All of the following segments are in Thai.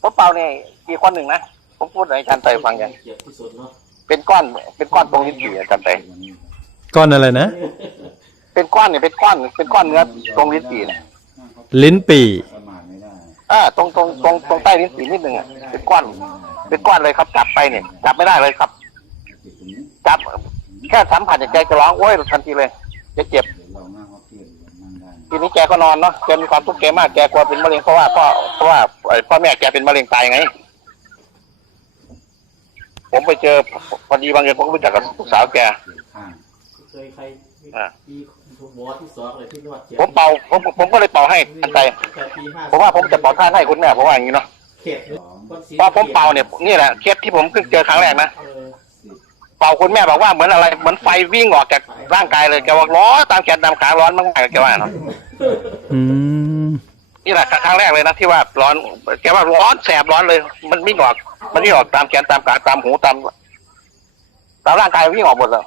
ผมเป่าเนี่ยกี่ก้อนหนึ่งนะผมพูดให้อาจารย์ไตฟังอย่างเจ็บที่สุดเนาะเป็นก้อน เป็นก้อนตรงลิ้นปี่อาจารย์ไตก้อนอะไรนะ เป็นก้อนเนี่ยเป็นก้อน เป็นก้อนเนื้อตรงลิ้นปี่เนี่ยลิ้นปี่ประมาทไม่ได้อ่าตรงตรงตรงตรงใต้ลิ้นปี่นิดนึงอะเป็นก้อน เป็นก้อนเลยครับจับไปเนี่ยจับไม่ได้เลยครับติดตรงนี้จับแค่สัมผัสเนี่ยแกจะร้องโอ้ยทันทีเลยจะเจ็บ ทีนี้แกก็นอนเนาะแกมีความทุกข์แกมากแกกลัวเป็นมะเร็งเพราะว่าพ่อเพราะว่าเอ่อพ่อแม่แกเป็นมะเร็งตายไง ผมไปเจอพอดีบางเอิญผมก็รู้จักกับลูกสาวแกเสียข้างเคยใครมีอะที่หมอที่สองเลยที่นวดเจ็บผมเป่าผมผมก็เลยเป่าให้ทันใจแต่ปีห้าผมว่าผมจะเป่าท่านให้คุณแม่เพราะว่าอย่างนี้เนาะเข็ดสองคนสีพอผมเป่าเนี่ยนี่แหละเคสที่ผมเพิ่งเจอครั้งแรกนะ เออเป่าคุณแม่บอกว่าเหมือนอะไรเหมือนไฟวิ่งออกจาก ร่างกายเลยแกว่าร้อนตามแขนตามขาร้อนมากๆแกว่าเนาะอืมนี่แหละครั้งแรกเลยนะที่ว่าร้อน แกว่าร้อนแสบร้อนเลย มันวิ่งออก มันวิ่งออกตามแขนตามขาตามหูตามตามร่างกายวิ่งออกหมดเลย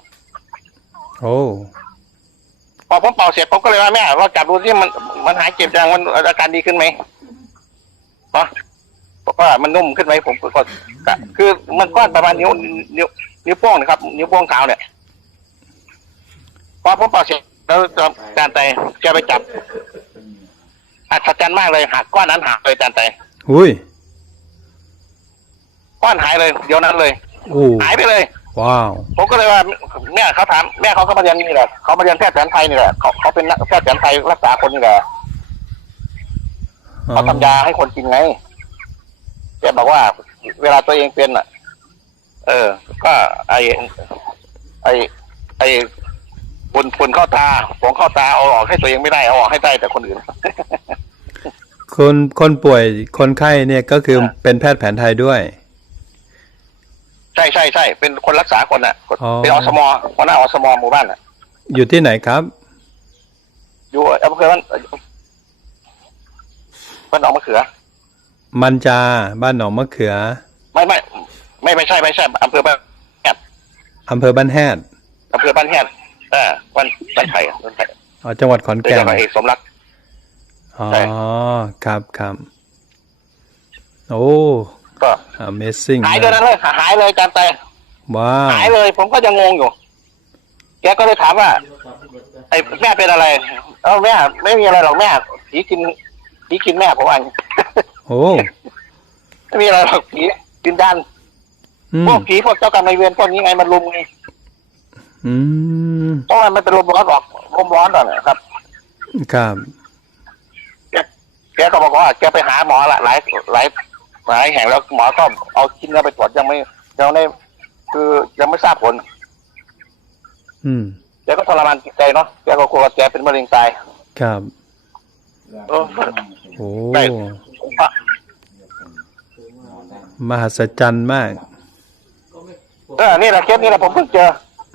โอ้พอผมเป่าเสร็จผมก็เลยว่าแม่เราจับดูที่มันมันหายเจ็บยังมันอาการดีขึ้นไหมเนาะบอกว่ามันนุ่มขึ้นไหมผมก็กะคือมันก้อนประมาณนิ้วนิ้วนิ้วโป้งนะครับ นิ้วโป้งเท้าเนี่ย พอผมเป่าเสร็จแล้วจานไตแกไปจับอัศจรรย์มากเลยหักก้อนนั้นหักเลยจานไตอุ้ยก้อนหายเลย เดี๋ยวนั้นเลยโอ้หายไปเลย ว้าว ผมก็เลยว่าแม่เขาถามแม่เขาก็มาเรียนนี่แหละเขามาเรียนแพทย์แผนไทยนี่แหละเขาเขาเป็นนักแพทย์แผนไทยรักษาคนนี่แหละเขาทำยาให้คนกินไงแกบอกว่า เวลาตัวเองเป็นอะ เออ ก็ไอไอไอ ฝุ่นฝุ่นเข้าตาฝงเข้าตาเอาออกให้ตัวเองไม่ได้เอาออกให้ได้แต่คนอื่น คนคนป่วยคนไข้เนี่ยก็คืออ่าเป็นแพทย์แผนไทยด้วย ใช่ใช่ใช่เป็นคนรักษาคนอะอ๋อเป็นอสมหัวหน้าอสมหมู่บ้านอะ อยู่ที่ไหนครับ อยู่อำเภอบ้านบ้านหนองมะเขือ มันจาบ้านหนองมะเขือ ไม่ไม่ไม่ไม่ใช่ไม่ใช่อำเภอบ้านอำเภอบ้านแฮดอำเภอบ้านแฮดเออบ้านบ้านไผ่อะบ้านไผ่อ๋อจังหวัดขอนเป็นแก่นจังหวัดเอกสมรัก อ๋อใช่ครับครับโอ้ก็ amazing หายเลยนั้นเลยหายเลยอาจารย์แต่ว้าวหายเลย ผมก็ยังงงอยู่ แกก็เลยถามว่า ไอ้แม่เป็นอะไร เอ้าแม่ ไม่มีอะไรหรอกแม่ผีกินผีกินแม่ผมว่าอย่างนี้โอ้ไม่มีอะไรหรอกผีกินดันอืมพวกผีพวกเจ้ากรรมนายเวรพวกนี้ไงมันลุมไง อืมเพราะว่ามันเป็นลมร้อนออกลมร้อนก่อนนะครับครับแกก็บอกว่าแกไปหาหมอละหลายหลายหลายแห่งแล้วหมอก็เอาชิ้นเนื้อไปตรวจยังไม่ยังไม่คือยังไม่ทราบผล อืมแกก็ทรมานจิตใจเนาะแกก็กลัวว่าแกเป็นมะเร็งตายครับเออโอ้ได้มหัศจรรย์มากเออนี่แหละเคสนี้แหละผมเพิ่งเจอ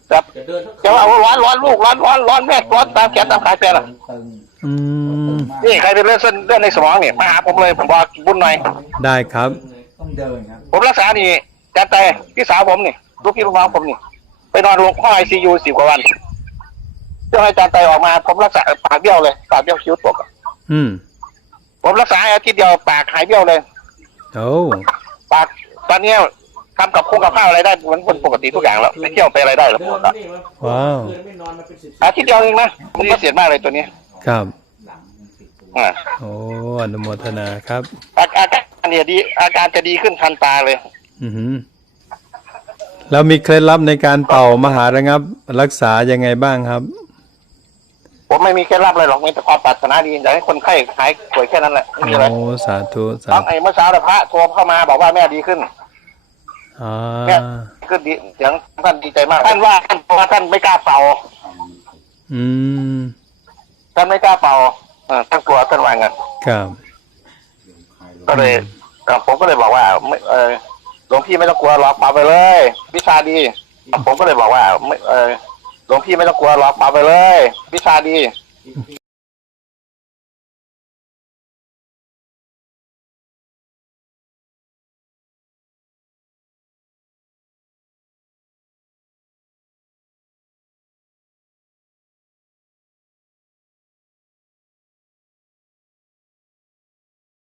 แบบจะเดินแกว่าเอาร้อนร้อนลูกร้อนร้อนร้อนแม่ร้อนตามแขนตามขาแกน่ะตึงอืมนี่ใครเป็นเลือดเส้นเลือดในสมองเนี่ยมาหาผมเลยผมบอกบุญหน่อยได้ครับ ต้องเดินครับผมรักษานี่จัดใจพี่สาวผมนี่ลูกพี่ลูกน้องผมนี่ไปนอนโรงห้องไอซียูสิบกว่าวันเจ้าให้จานไตออกมาผมรักษาปากเบี้ยวเลยปากเบี้ยวคิ้วตกอะอืมผมรักษาอาทิตย์เดียวปากหายเบี้ยวเลยโอ้ปากตอนเนี้ย ทำกับคุ้งกับข้าวอะไรได้เหมือนคนปกติทุกอย่างแล้วไปเที่ยวไปอะไรได้แล้วหมดละว้าว คืนไม่นอนมาเป็นสิบอาทิตย์เดียวเองนะผมดีเสียดมากเลยตัวนี้ครับหลังยังติดตัวอ่าโอ้อนุโมทนาครับ อาอาการเนี่ยดี อาการจะดีขึ้นทันตาเลย อือหือแล้วมีเคล็ดลับในการเป่ามหาระงับ รักษายังไงบ้างครับ ผมไม่มีเคล็ดลับอะไรหรอกมีแต่ความปรารถนาดีอยากให้คนไข้หายป่วยแค่นั้นแหละไม่มีอะไรโอ้สาธุสาน้องธุไอ้เมื่อเช้าเนี่ยพระโทรเข้ามาบอกว่าแม่ดีขึ้น อ่าขึ้นดีเสียงท่านดีใจมากท่านว่าท่านบอกว่าท่านไม่กล้าเป่า อืมท่านไม่กล้าเป่าเออท่านกลัวท่านว่างั้นครับ ก็เลยเอ่อผมก็เลยบอกว่าไม่เออหลวงพี่ไม่ต้องกลัวหรอกเป่าไปเลย วิชาดี ผมก็เลยบอกว่าไม่เออหลวงพี่ไม่ต้องกลัวหรอกเป่าไปเลย วิชาดี